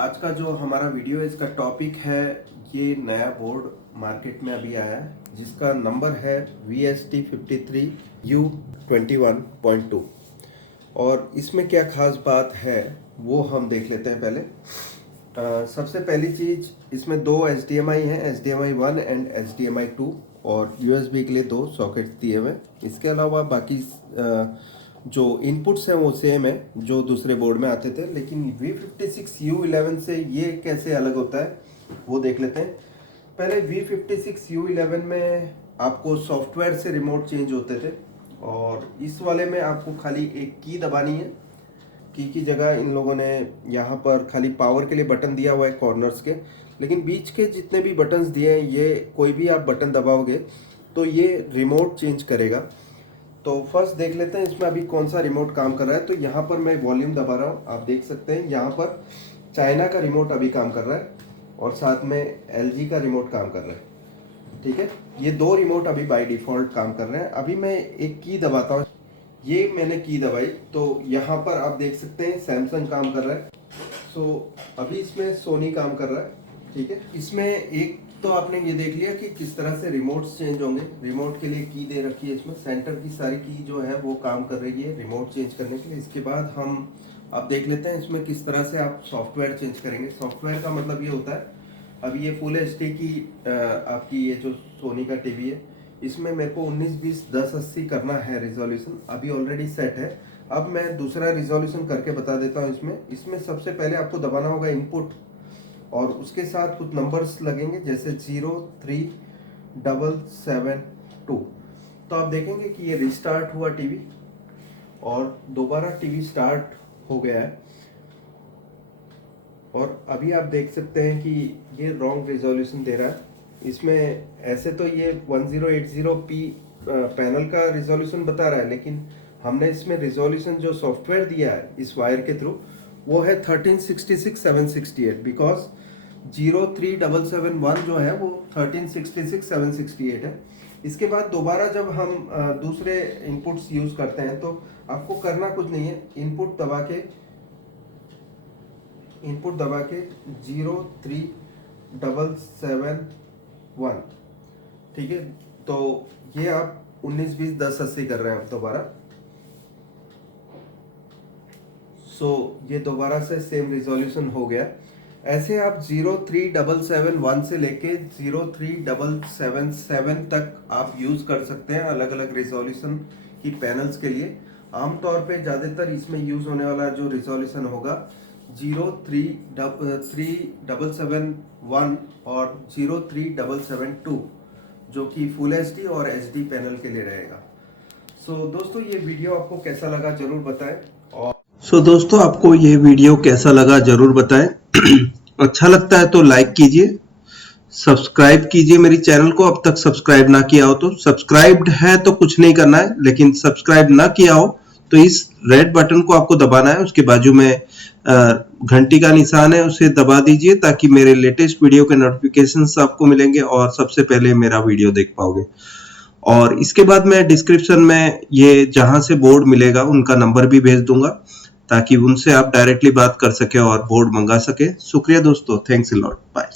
आज का जो हमारा वीडियो है इसका टॉपिक है, ये नया बोर्ड मार्केट में अभी आया है जिसका नंबर है VST53U21.2 और इसमें क्या खास बात है वो हम देख लेते हैं पहले। सबसे पहली चीज़, इसमें दो HDMI हैं, HDMI 1 एंड HDMI 2 और USB के लिए दो सॉकेट्स दिए हुए हैं। इसके अलावा बाकी जो इनपुट्स हैं वो सेम है जो दूसरे बोर्ड में आते थे, लेकिन V56U11 से ये कैसे अलग होता है वो देख लेते हैं। पहले V56U11 में आपको सॉफ्टवेयर से रिमोट चेंज होते थे और इस वाले में आपको खाली एक की दबानी है। की जगह इन लोगों ने यहाँ पर खाली पावर के लिए बटन दिया हुआ है कॉर्नर्स के, लेकिन बीच के जितने भी बटन्स दिए हैं ये कोई भी आप बटन दबाओगे तो ये रिमोट चेंज करेगा। तो फर्स्ट देख लेते हैं इसमें अभी कौन सा रिमोट काम कर रहा है। तो यहाँ पर मैं वॉल्यूम दबा रहा हूँ, आप देख सकते हैं यहाँ पर चाइना का रिमोट अभी काम कर रहा है और साथ में LG का रिमोट काम कर रहा है। ठीक है, ये दो रिमोट अभी बाय डिफ़ॉल्ट काम कर रहे हैं। अभी मैं एक की दबाता हूँ, ये मैंने की दबाई तो यहाँ पर आप देख सकते हैं सैमसंग काम कर रहा है। अभी इसमें सोनी काम कर रहा है। ठीक है, इसमें एक तो आपने ये देख लिया कि किस तरह से रिमोट्स चेंज होंगे। रिमोट के लिए की दे रखी है, इसमें सेंटर की सारी की जो है वो काम कर रही है रिमोट चेंज करने के लिए। इसके बाद हम आप देख लेते हैं इसमें किस तरह से आप सॉफ्टवेयर चेंज करेंगे। सॉफ्टवेयर का मतलब ये होता है, अभी ये फुल HD की आपकी ये जो सोनी का टीवी है, इसमें मेरे को 1920x1080 करना है रिजोल्यूशन, अभी ऑलरेडी सेट है। अब मैं दूसरा रिजोल्यूशन करके बता देता हूँ। इसमें सबसे पहले आपको दबाना होगा इनपुट और उसके साथ कुछ नंबर्स लगेंगे जैसे 03772। तो आप देखेंगे कि ये रिस्टार्ट हुआ टीवी और दोबारा टीवी स्टार्ट हो गया है। और अभी आप देख सकते हैं कि ये रॉन्ग रिजोल्यूशन दे रहा है। इसमें ऐसे तो ये 1080p पैनल का रिजोल्यूशन बता रहा है, लेकिन हमने इसमें रिजोल्यूशन जो सॉफ्टवेयर दिया है इस वायर के थ्रू वो है 1366/768, बिकॉज 03771 जो है वो 1366/768 है। इसके बाद दोबारा जब हम दूसरे इनपुट्स यूज करते हैं तो आपको करना कुछ नहीं है, इनपुट दबा के 03771। ठीक है, तो ये आप 1920x1080 कर रहे हैं दोबारा। ये दोबारा से सेम रिजोल्यूशन हो गया। ऐसे आप 03771 से लेके 03777 तक आप यूज कर सकते हैं अलग अलग रिजोल्यूशन की पैनल्स के लिए। आमतौर पे ज़्यादातर इसमें यूज होने वाला जो रिजोल्यूशन होगा 03771 और 03772, जो कि फुल HD और HD पैनल के लिए रहेगा। दोस्तों ये वीडियो आपको कैसा लगा जरूर बताएं। और दोस्तों आपको ये वीडियो कैसा लगा जरूर बताएं। अच्छा लगता है तो लाइक कीजिए, सब्सक्राइब कीजिए मेरी चैनल को। अब तक सब्सक्राइब ना किया हो तो, सब्सक्राइब्ड है तो कुछ नहीं करना है, लेकिन सब्सक्राइब ना किया हो तो इस रेड बटन को आपको दबाना है। उसके बाजू में घंटी का निशान है, उसे दबा दीजिए ताकि मेरे लेटेस्ट वीडियो के नोटिफिकेशंस आपको मिलेंगे और सबसे पहले मेरा वीडियो देख पाओगे। और इसके बाद मैं डिस्क्रिप्शन में ये जहां से बोर्ड मिलेगा उनका नंबर भी भेज दूंगा ताकि उनसे आप डायरेक्टली बात कर सके और बोर्ड मंगा सके। शुक्रिया दोस्तों, थैंक्स अ लॉट, बाय।